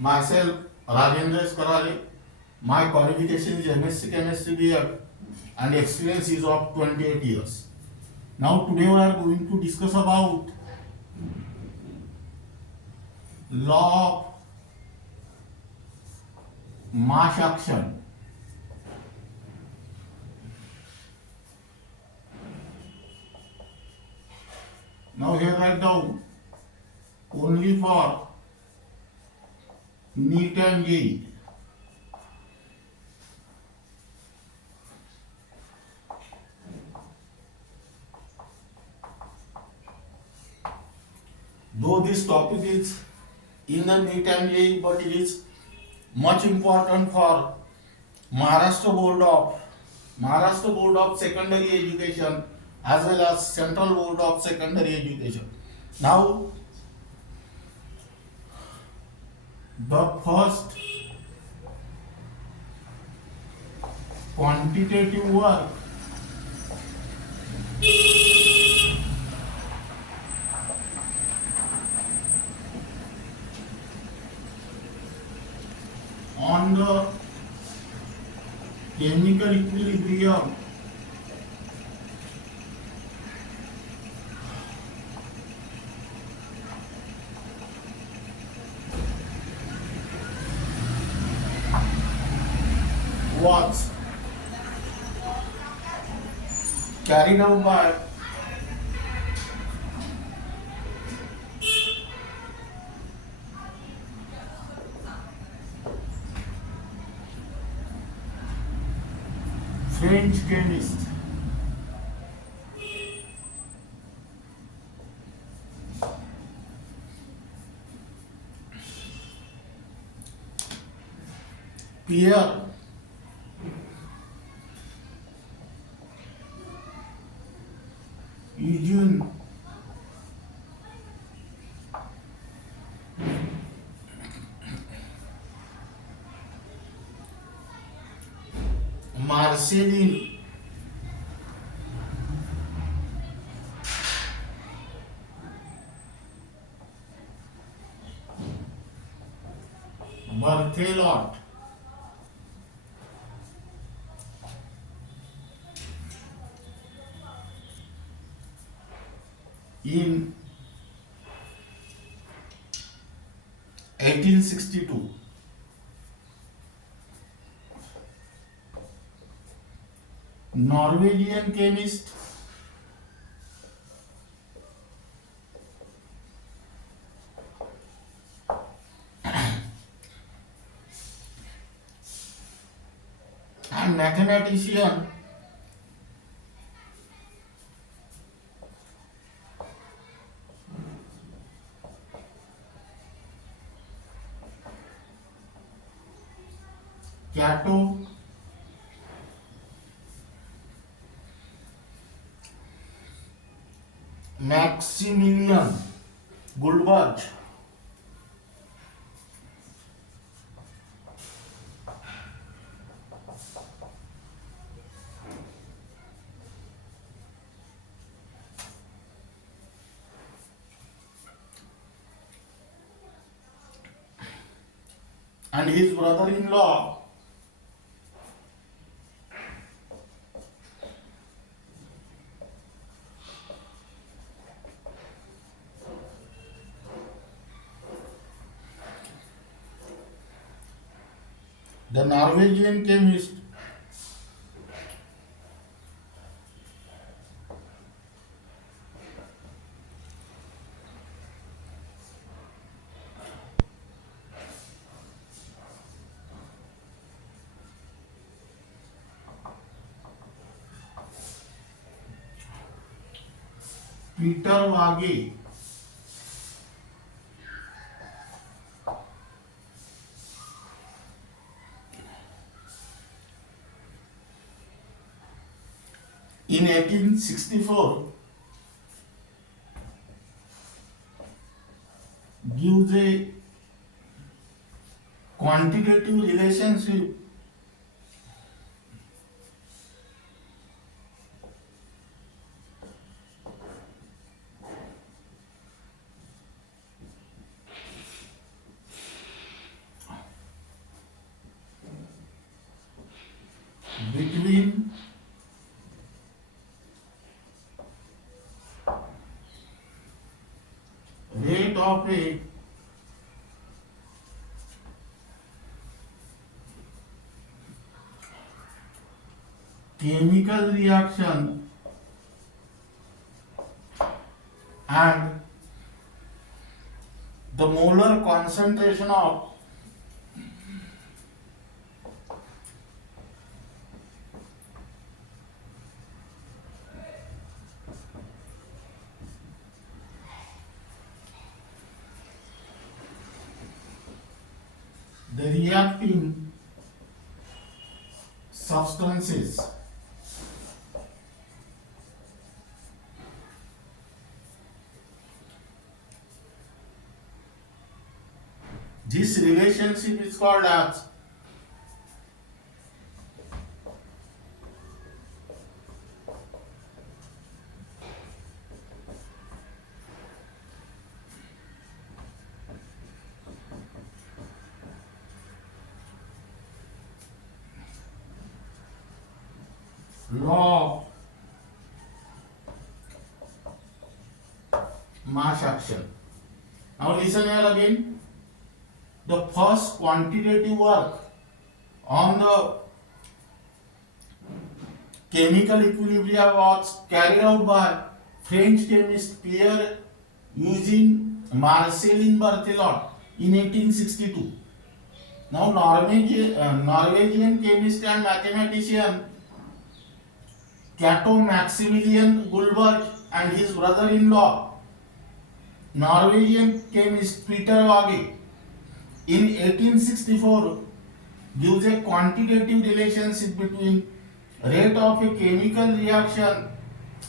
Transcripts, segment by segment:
Myself, Rajendra Karale. My qualification is MSc Chemistry B.Ed and experience is of 28 years. Now today we are going to discuss about law of mass action. Now here write down only for NEET and JEE. Though this topic is in the NEET and JEE, but it is much important for Maharashtra Board of Secondary Education as well as Central Board of Secondary Education. Now the first quantitative work on the chemical equilibrium was carried out by French chemist Pierre Eugene Marcelin Berthelot in 1862. Norwegian chemist and mathematician Cato Maximilian Goldbach and his brother-in-law the Norwegian chemist Peter Wage in 1864 gives a quantitative relationship of a chemical reaction and the molar concentration of the reacting substances this relationship is called as law of mass action. Now listen here again. The first quantitative work on the chemical equilibria was carried out by French chemist Pierre Eugene Marcellin Berthelot in 1862. Now Norwegian chemist and mathematician Cato Maximilian Guldberg and his brother-in-law Norwegian chemist Peter Wage in 1864 gives a quantitative relationship between rate of a chemical reaction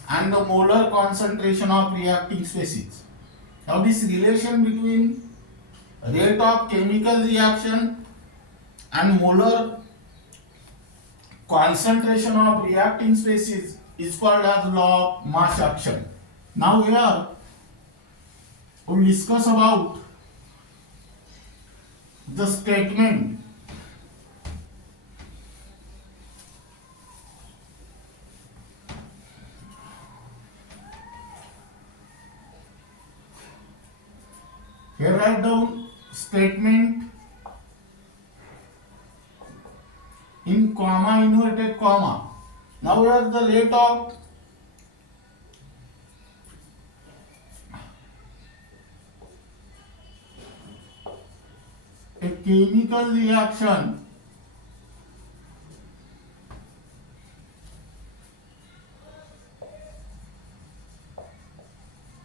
and the molar concentration of reacting species. Now this relation between rate of chemical reaction and molar concentration of reacting species is called as law of mass action. Now here we will discuss about the statement here. Write down statement in comma, inverted comma. Now here the rate of a chemical reaction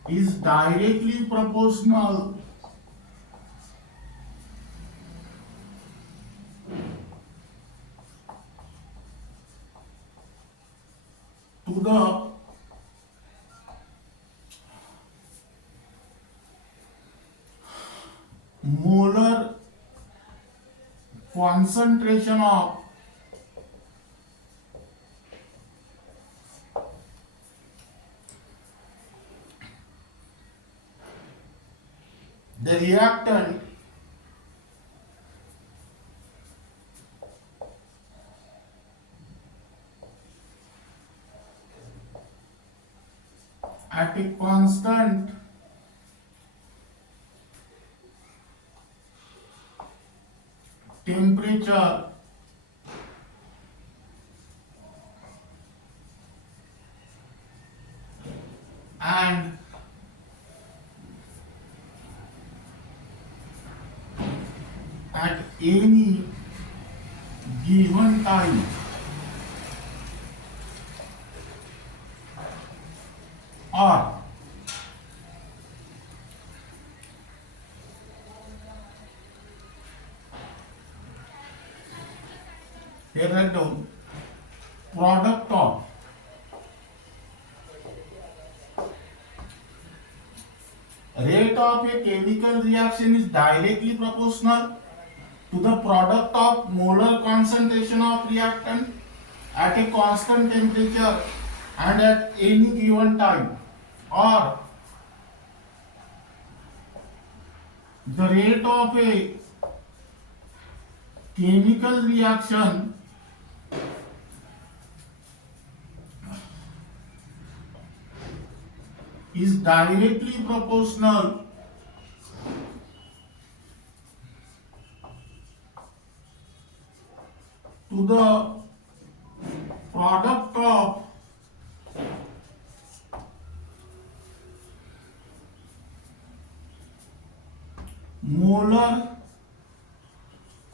is directly proportional to the molar concentration of the reactant at a constant temperature and at any given time or here write down product of rate of a chemical reaction is directly proportional to the product of molar concentration of reactant at a constant temperature and at any given time, or the rate of a chemical reaction is directly proportional to the product of molar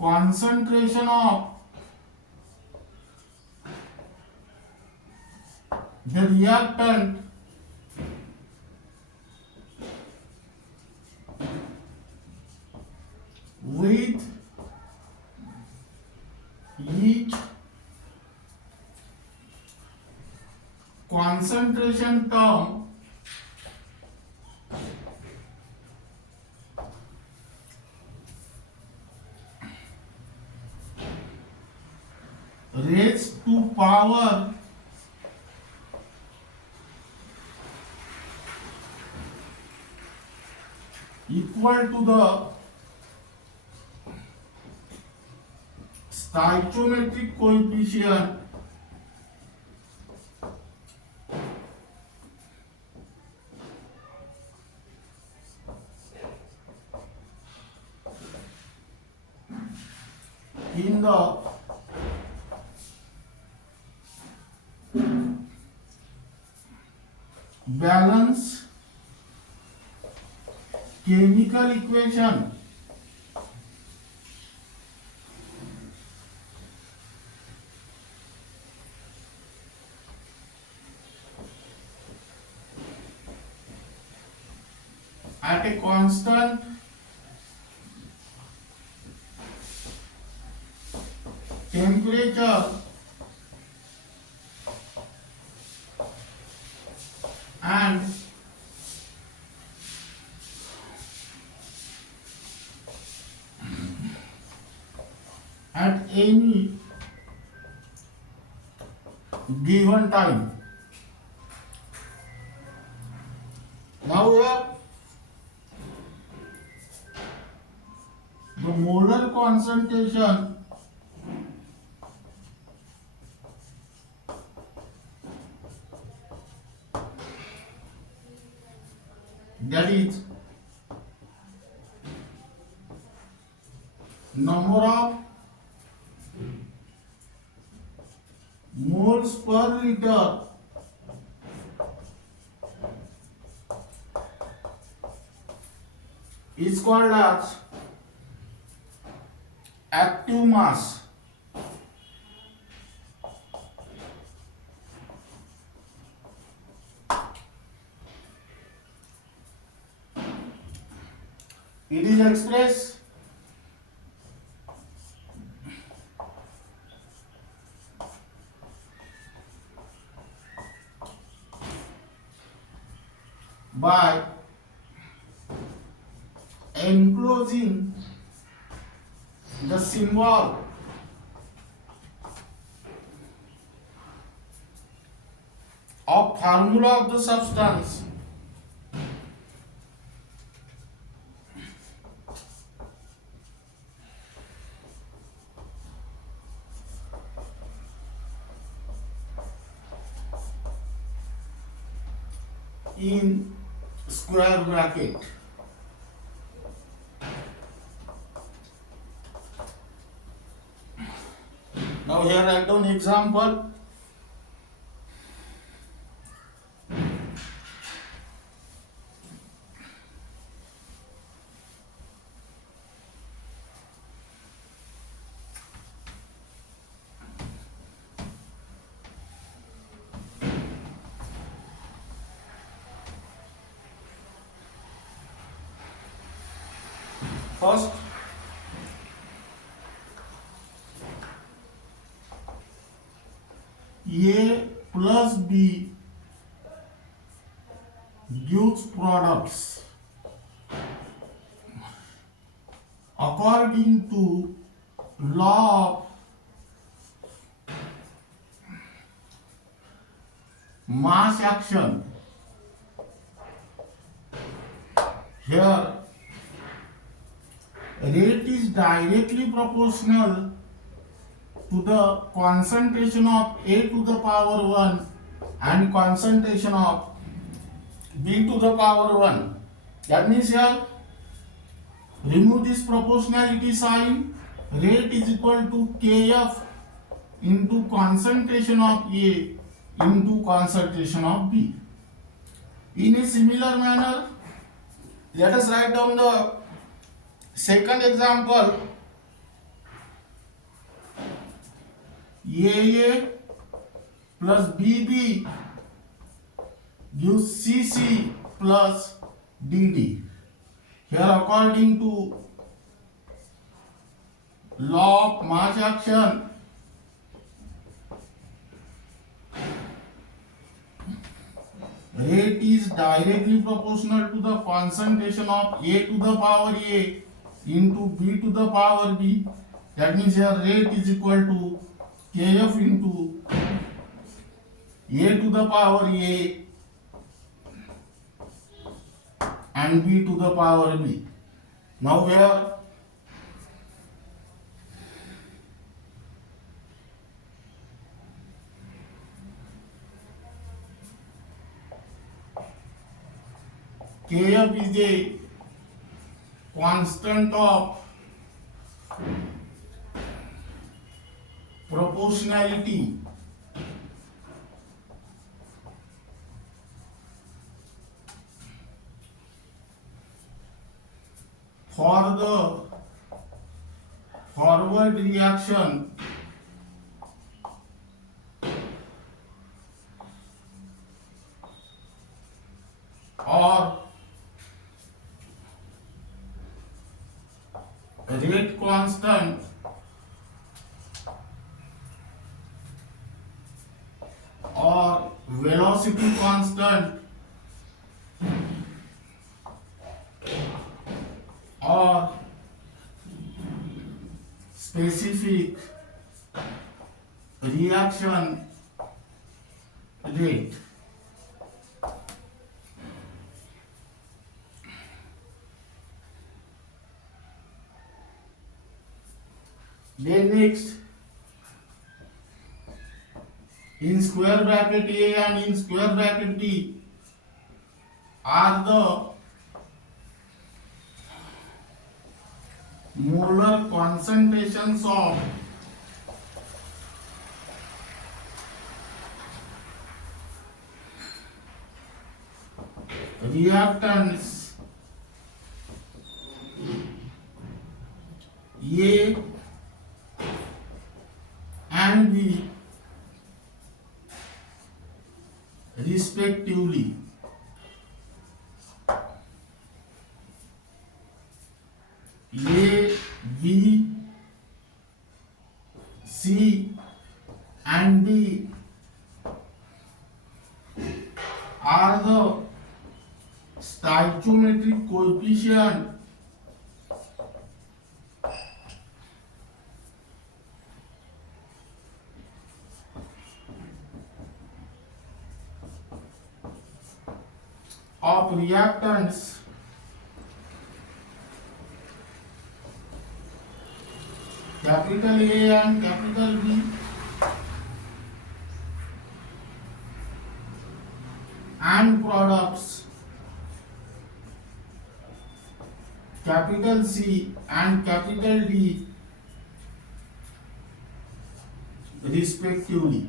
concentration of the reactant with each concentration term raised to power equal to the stoichiometric coefficient in the balance chemical equation at a constant temperature and at any given time. Now here the molar concentration that is number of moles per liter is called as active mass. It is expressed by enclosing the symbol of formula of the substance in square bracket. Now here write down example. First, A plus B gives products according to law of mass action. Here rate is directly proportional to the concentration of A to the power 1 and concentration of B to the power 1. That means here remove this proportionality sign, rate is equal to Kf into concentration of A into concentration of B. In a similar manner, let us write down the second example. AA plus BB gives CC plus DD. Here, according to law of mass action, rate is directly proportional to the concentration of A to the power A into B to the power B. That means here rate is equal to Kf into A to the power A and B to the power B. Now here Kf is a constant of proportionality for the forward reaction or rate constant or velocity constant or specific reaction rate. Then next, in square bracket A and in square bracket B are the molar concentrations of reactants A and B respectively. A, B, C and D are the stoichiometric coefficient of reactants capital A and capital B and products capital C and capital D respectively.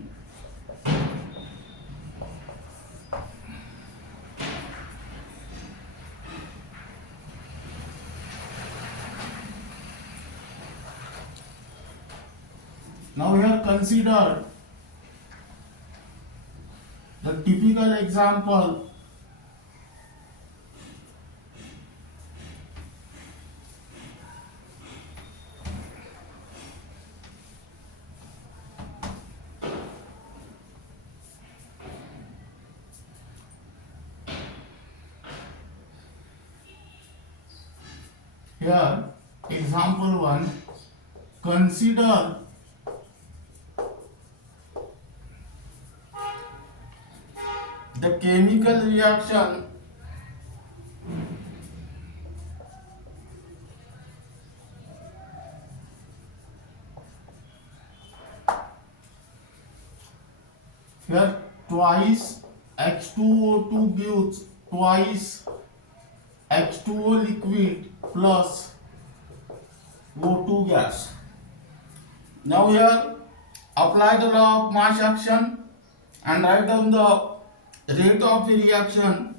Now here consider the typical example. Here, example 1, consider the chemical reaction here twice H2O2 gives twice H2O liquid plus O2 gas. Now here Apply the law of mass action and write down the rate of the reaction,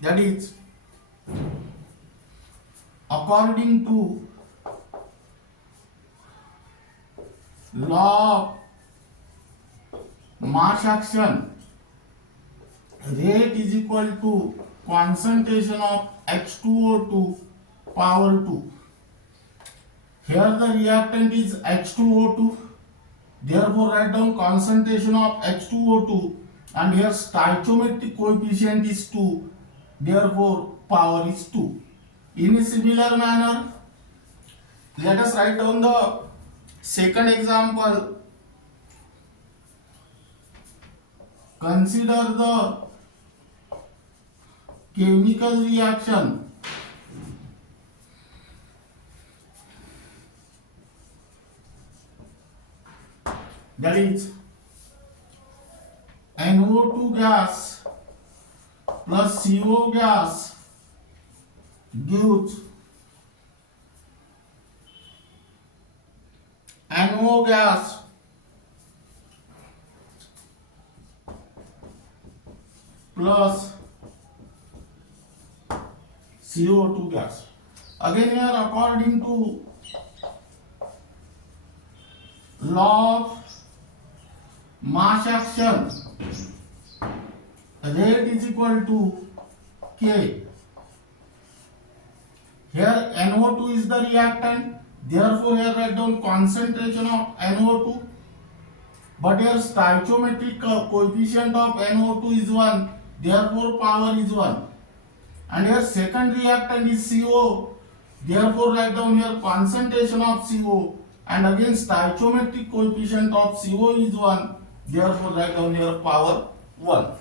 that is according to law of mass action, rate is equal to concentration of H2O2 power 2. Here the reactant is H2O2, therefore write down concentration of H2O2, and here stoichiometric coefficient is 2, therefore power is 2. In a similar manner, let us write down the second example. Consider the chemical reaction that is NO2 gas plus CO gas gives NO gas plus CO2 gas. Again here, according to law of mass action, rate is equal to K. Here NO2 is the reactant, therefore here write down concentration of NO2, but here stoichiometric coefficient of NO2 is 1, therefore power is 1. And here second reactant is CO, therefore write down here concentration of CO, and again stoichiometric coefficient of CO is 1, therefore write down here power 1.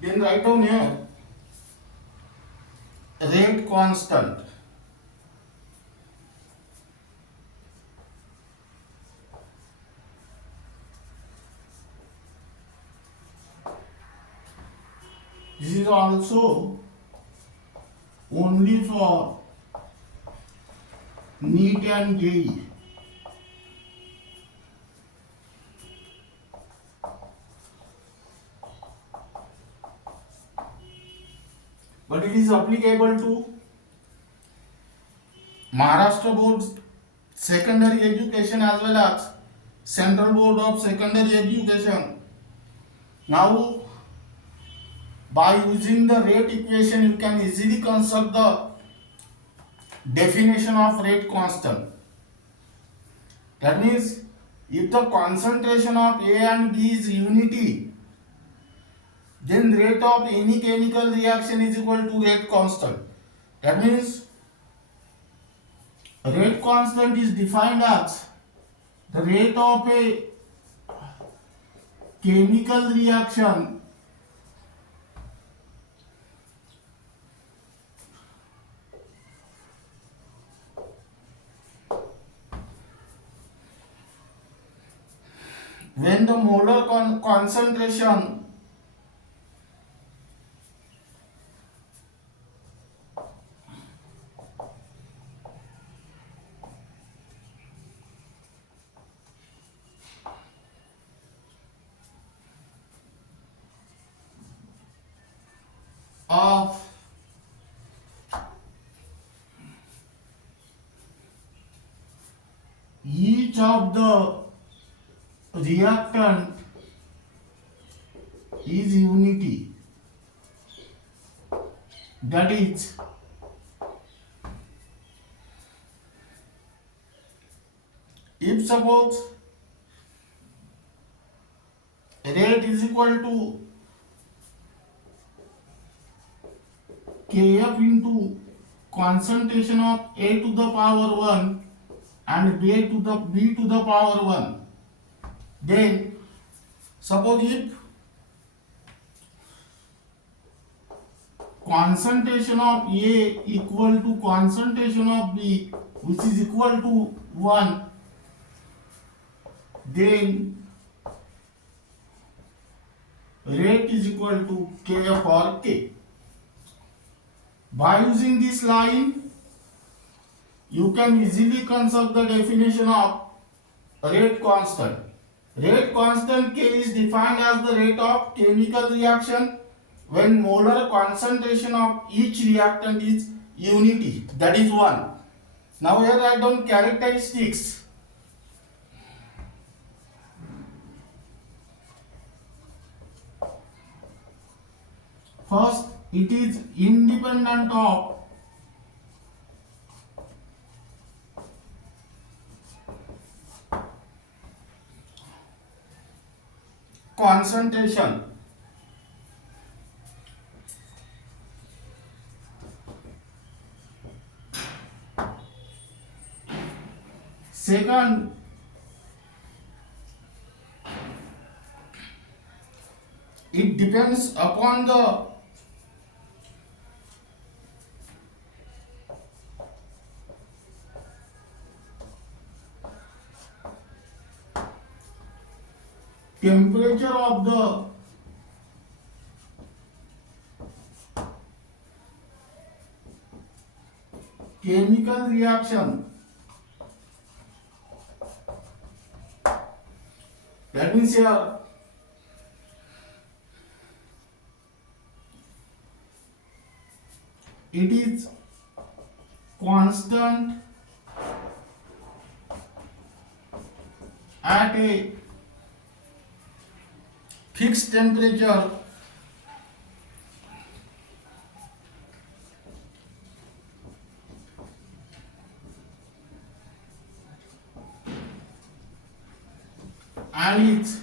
Then write down here rate constant. This is also only for NEET and JEE. But it is applicable to Maharashtra Board's secondary education as well as Central Board of Secondary Education. Now, by using the rate equation, you can easily construct the definition of rate constant. That means, if the concentration of A and B is unity, then rate of any chemical reaction is equal to rate constant. That means rate constant is defined as the rate of a chemical reaction when the molar concentration of each of the reactant is unity. That is, if suppose rate is equal to Kf into concentration of A to the power 1 and B to the power 1, Then suppose if concentration of A equal to concentration of B, which is equal to 1, then rate is equal to K for K. By using this line, you can easily construct the definition of rate constant. Rate constant K is defined as the rate of chemical reaction when molar concentration of each reactant is unity, that is 1. Now here write down characteristics. First, it is independent of concentration. Second, it depends upon the temperature of the chemical reaction. That means here it is constant at a fixed temperature and its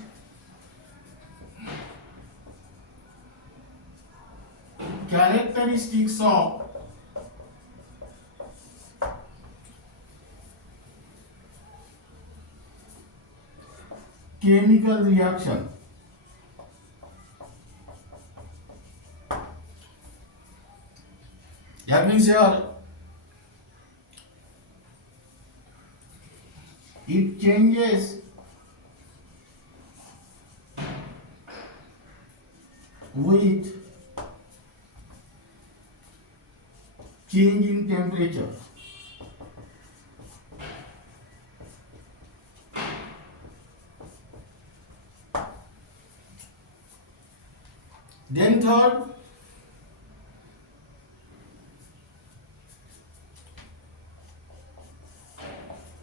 characteristics of chemical reaction. That means here it changes with change in temperature. Then third,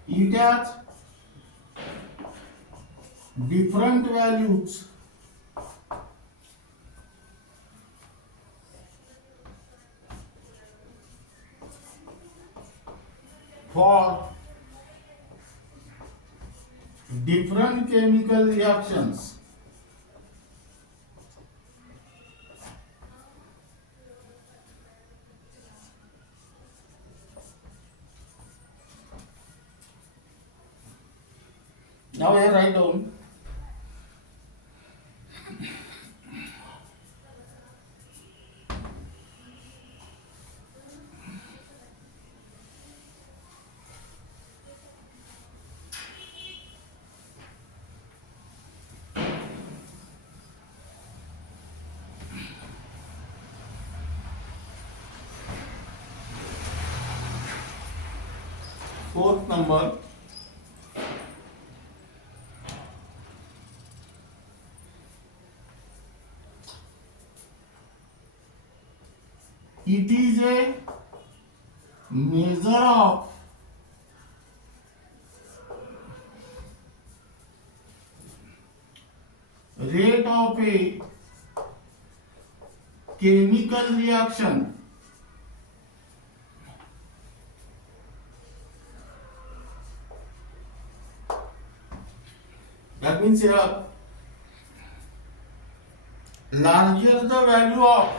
it has different values for different chemical reactions. Now here write down fourth number. It is a measure of rate of a chemical reaction that means here larger the value of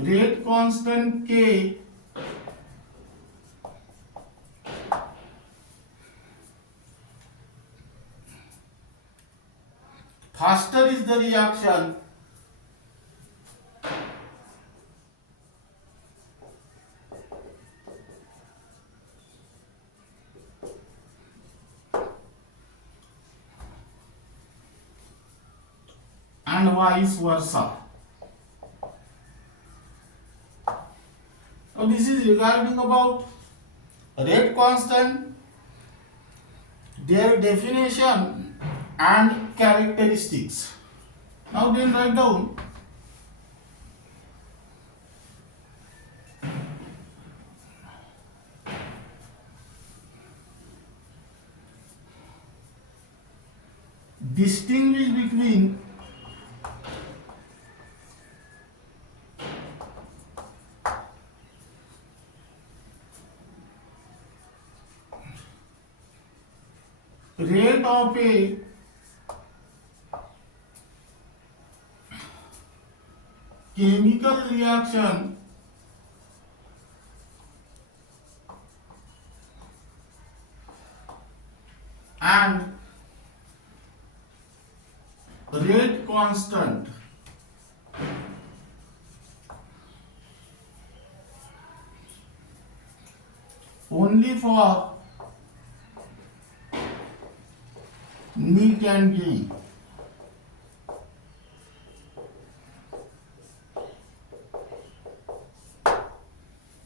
rate constant K faster is the reaction and vice versa. Now this is regarding about rate constant, their definition and characteristics. Now then write down distinguish between rate of a chemical reaction and rate constant. Only for NEET and JEE.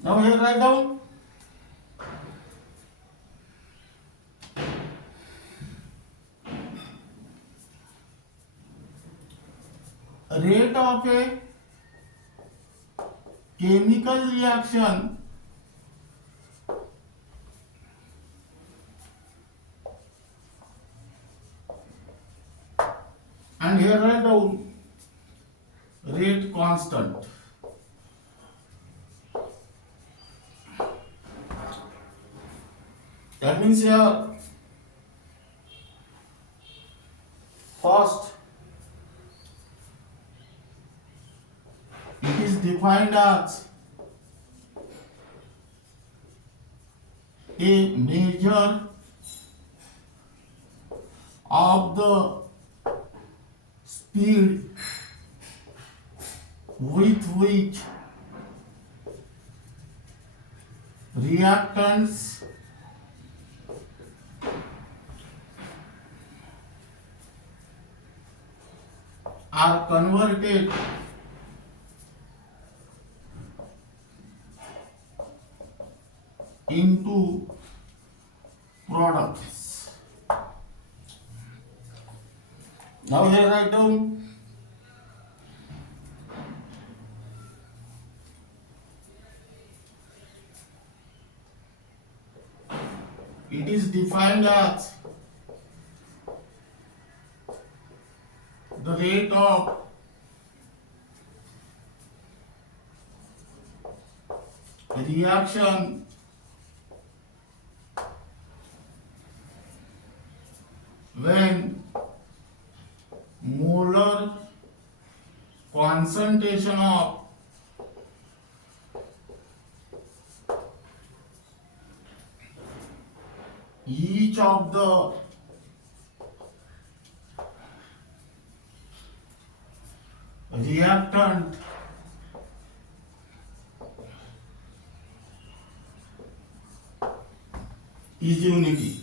Now here write down rate of a chemical reaction and here write down rate constant. That means here first it is defined as a measure of the speed with which reactants are converted into products. Now here write down it is defined as the rate of reaction when molar concentration of each of the reactant is unity.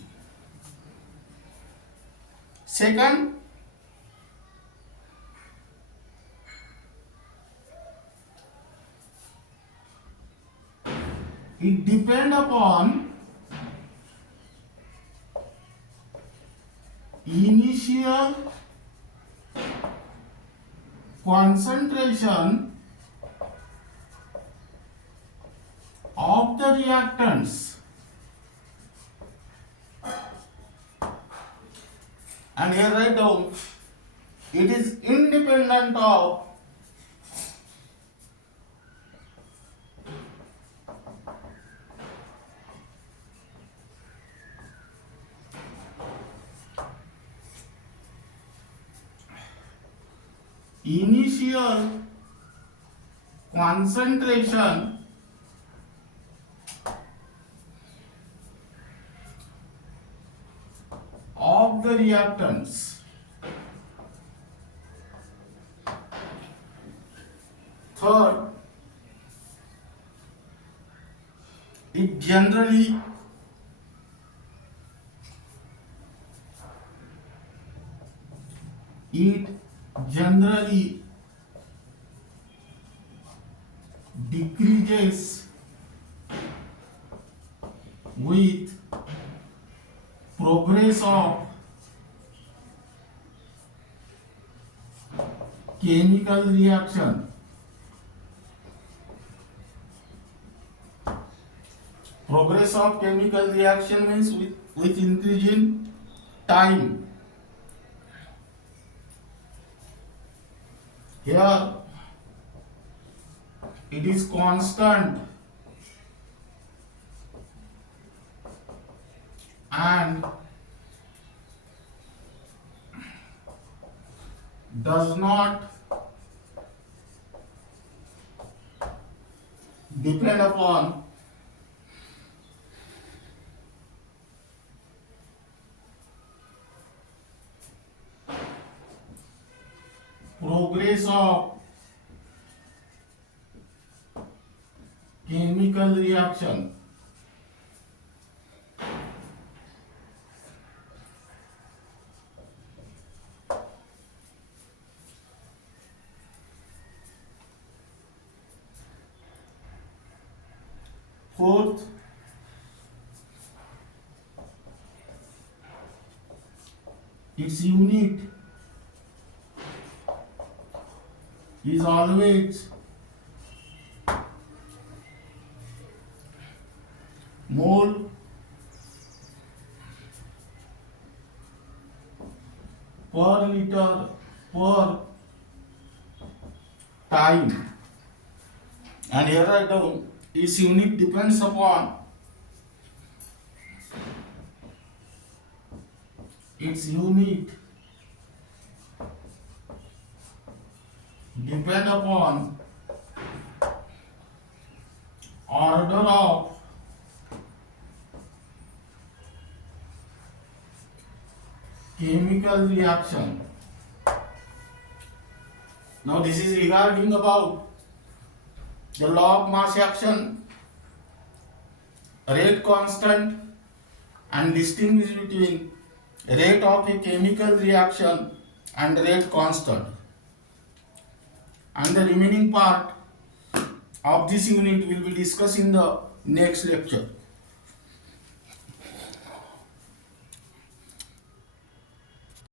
Second, it depends upon initial concentration of the reactants and here write down it is independent of initial concentration of the reactants. Third, it generally decreases with progress of chemical reaction. Progress of chemical reaction means with increasing time. Here it is constant and does not depend upon progress of chemical reaction. Fourth, its unit is always mole per liter per time, and here I down its unit depends upon order of chemical reaction. Now this is regarding about the law of mass action, rate constant, and distinguish between rate of a chemical reaction and rate constant. And the remaining part of this unit will be discussed in the next lecture.